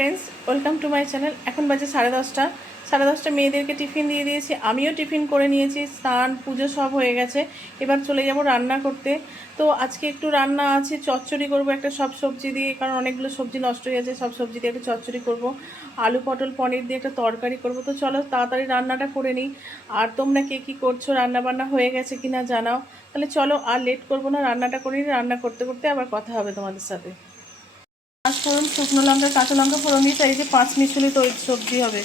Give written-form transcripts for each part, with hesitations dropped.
Friends, welcome to my channel. এখন বাজে 10:30। 10:30 মেয়েদেরকে টিফিন দিয়ে দিয়েছি, আমিও টিফিন করে নিয়েছি, স্নান পুজো সব হয়ে গেছে। এবার চলে যাব রান্না করতে। তো আজকে একটু রান্না আছে, চচ্চড়ি করব একটা সব সবজি দিয়ে, কারণ অনেকগুলো সবজি নষ্ট হয়ে গেছে। সব সবজি দিয়ে একটা চচ্চড়ি করব, আলু পটল পনির দিয়ে একটা তরকারি করব। তো চলো তাড়াতাড়ি রান্নাটা করে নিই। আর তোমরা কে কী করছো, রান্না বান্না হয়ে গেছে কিনা জানাও। তাহলে চলো আর লেট করবো না, রান্নাটা করে নিই। রান্না করতে করতে আবার কথা হবে তোমাদের সাথে। পাঁচ ফোড়ন, শুকনো লঙ্কা, কাঁচা লঙ্কা ফোড়ন দিয়েছে। এই যে 5 মিশালি তো সবজি হবে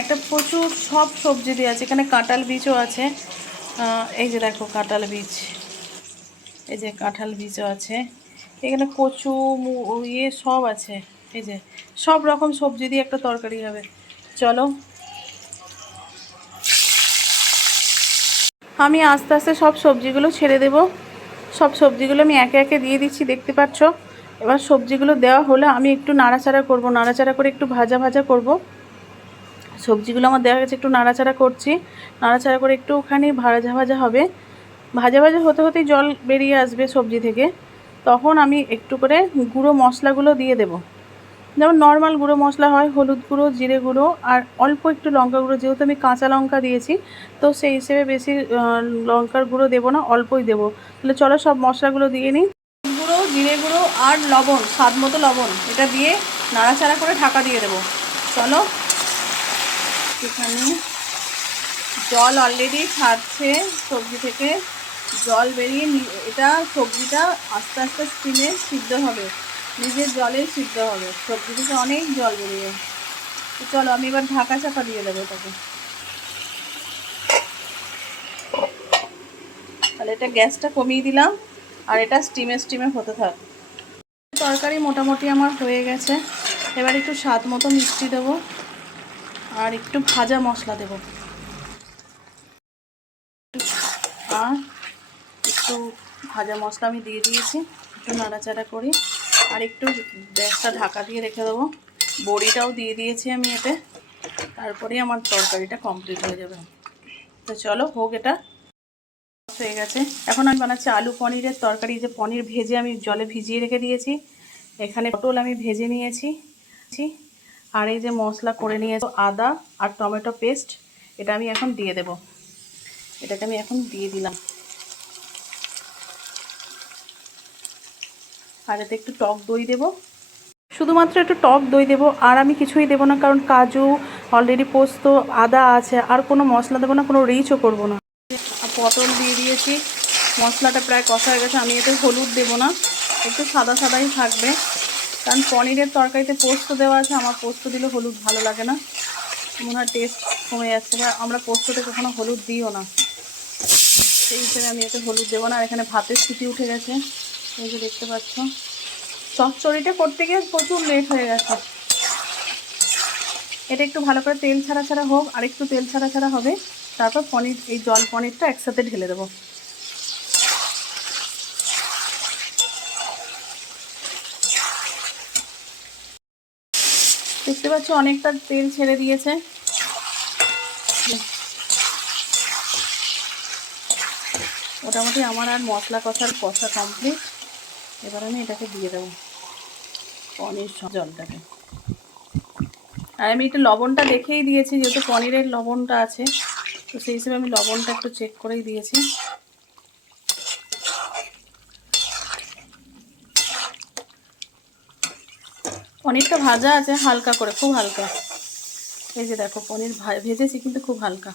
একটা, প্রচুর সব সবজি দিয়ে আছে। এখানে কাঁঠাল বীজও আছে, এই যে দেখো কাঁঠাল বীজ, এই যে কাঁঠাল বীজও আছে। এখানে কচু ইয়ে সব আছে। এই যে সব রকম সবজি দিয়ে একটা তরকারি হবে। চলো আমি আস্তে আস্তে সব সবজিগুলো ছেড়ে দেব। সব সবজিগুলো আমি একে একে দিয়ে দিচ্ছি, দেখতে পাচ্ছ। এবার সবজিগুলো দেওয়া হলে আমি একটু নাড়াচাড়া করব, নাড়াচাড়া করে একটু ভাজা ভাজা করব। সবজিগুলো আমার দেখা গেছে, একটু নাড়াচাড়া করছি, নাড়াচাড়া করে একটুখানি ভাজা ভাজা হবে। ভাজা ভাজা হতে হতেই জল বেরিয়ে আসবে সবজি থেকে। তখন আমি একটু করে গুঁড়ো মশলাগুলো দিয়ে দেব। যেমন নর্মাল গুঁড়ো মশলা হয়, হলুদ গুঁড়ো, জিরে গুঁড়ো, আর অল্প একটু লঙ্কা গুঁড়ো। যেহেতু আমি কাঁচা লঙ্কা দিয়েছি, তো সেই হিসেবে বেশি লঙ্কার গুঁড়ো দেবো না, অল্পই দেবো। তাহলে চলো সব মশলাগুলো দিয়ে নিই। গুঁড়ো, জিরে গুঁড়ো আর লবণ, স্বাদ মতো লবণ, এটা দিয়ে নাড়াচাড়া করে ঢাকা দিয়ে দেবো। চলো, এখানে জল অলরেডি ছাড়ছে সবজি থেকে, জল বেরিয়ে এটা সবজিটা আস্তে আস্তে স্টিমে সিদ্ধ হবে, নিজের জলেই সিদ্ধ হবে। সবজি থেকে অনেক জল বেরিয়ে। তো চলো আমি এবার ঢাকা চাপা দিয়ে দেবো এটাকে। তাহলে এটা গ্যাসটা কমিয়ে দিলাম, আর এটা স্টিমে স্টিমে হতে থাক। তরকারি মোটামুটি আমার হয়ে গেছে। এবার একটু স্বাদ মতো মিষ্টি দেবো, আর একটু ভাজা মশলা দেবো, আর একটু ভাজা মশলা আমি দিয়ে দিয়েছি। একটু নাড়াচাড়া করি, আর একটু গ্যাসটা ঢাকা দিয়ে রেখে দেবো। বড়িটাও দিয়ে দিয়েছি আমি এতে, তারপরেই আমার তরকারিটা কমপ্লিট হয়ে যাবে। তো চলো হোক, এটা হয়ে গেছে। এখন আমি বানাচ্ছি আলু পনিরের তরকারি। যে পনির ভেজে আমি জলে ভিজিয়ে রেখে দিয়েছি, এখানে পটল আমি ভেজে নিয়েছি, আর এই যে মশলা করে নিয়েছি আদা আর টমেটো পেস্ট, এটা আমি এখন দিয়ে দেব। এটাকে আমি এখন দিয়ে দিলাম। আর এতে একটু টক দই দেবো, শুধুমাত্র একটু টক দই দেবো, আর আমি কিছুই দেবো না, কারণ কাজু অলরেডি, পোস্ত, আদা আছে, আর কোনো মশলা দেবো না, কোনো রিচও করবো না। পটল দিয়ে দিয়েছি, মশলাটা প্রায় কষা হয়ে গেছে। আমি এতে হলুদ দেবো না, একটু সাদা সাদাই থাকবে, কারণ পনিরের তরকারিতে পোস্ত দেওয়া আছে। আমার পোস্ত দিলে হলুদ ভালো লাগে না, মনে হয় টেস্ট কমে যাচ্ছে, বা আমরা পোস্ততে কখনো হলুদ দিও না, সেই হিসেবে আমি এতে হলুদ দেবো না। আর এখানে ভাতের সিটি উঠে গেছে, এই যে দেখতে পাচ্ছ। চচ্চড়িটা করতে গিয়ে প্রচুর লেট হয়ে গেছে। এটা একটু ভালো করে তেল ছাড়া ছাড়া হোক, আর একটু তেল ছাড়া ছাড়া হবে, তারপর পনির, এই জল পনিরটা একসাথে ঢেলে দেবো। দেখতে পাচ্ছ অনেকটা তেল ছেড়ে দিয়েছে। মোটামুটি আমার আর মশলা কষা কমপ্লিট। এবার আমি এটাকে দিয়ে দেবো, পনির জলটাকে। আর আমি একটু লবণটা দেখেই দিয়েছি, যেহেতু পনিরের লবণটা আছে, তো সেই হিসেবে আমি লবণটা একটু চেক করেই দিয়েছি। পনিরটা ভাজা আছে হালকা করে, খুব হালকা। এই যে দেখো পনির ভেজেছি, কিন্তু খুব হালকা।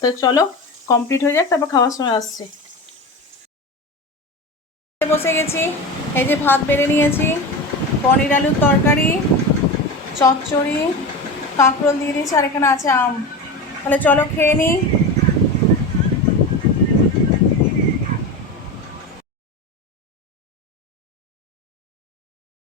তো চলো কমপ্লিট হয়ে যাক, তারপর খাওয়ার সময় আসছে। বসে গেছি, এই যে ভাত বেড়ে নিয়েছি, পনির আলুর তরকারি, চচ্চড়ি, কাঁকরোল দিয়ে দিয়েছি, আর এখানে আছে আম। তাহলে চলো খেয়ে নিই।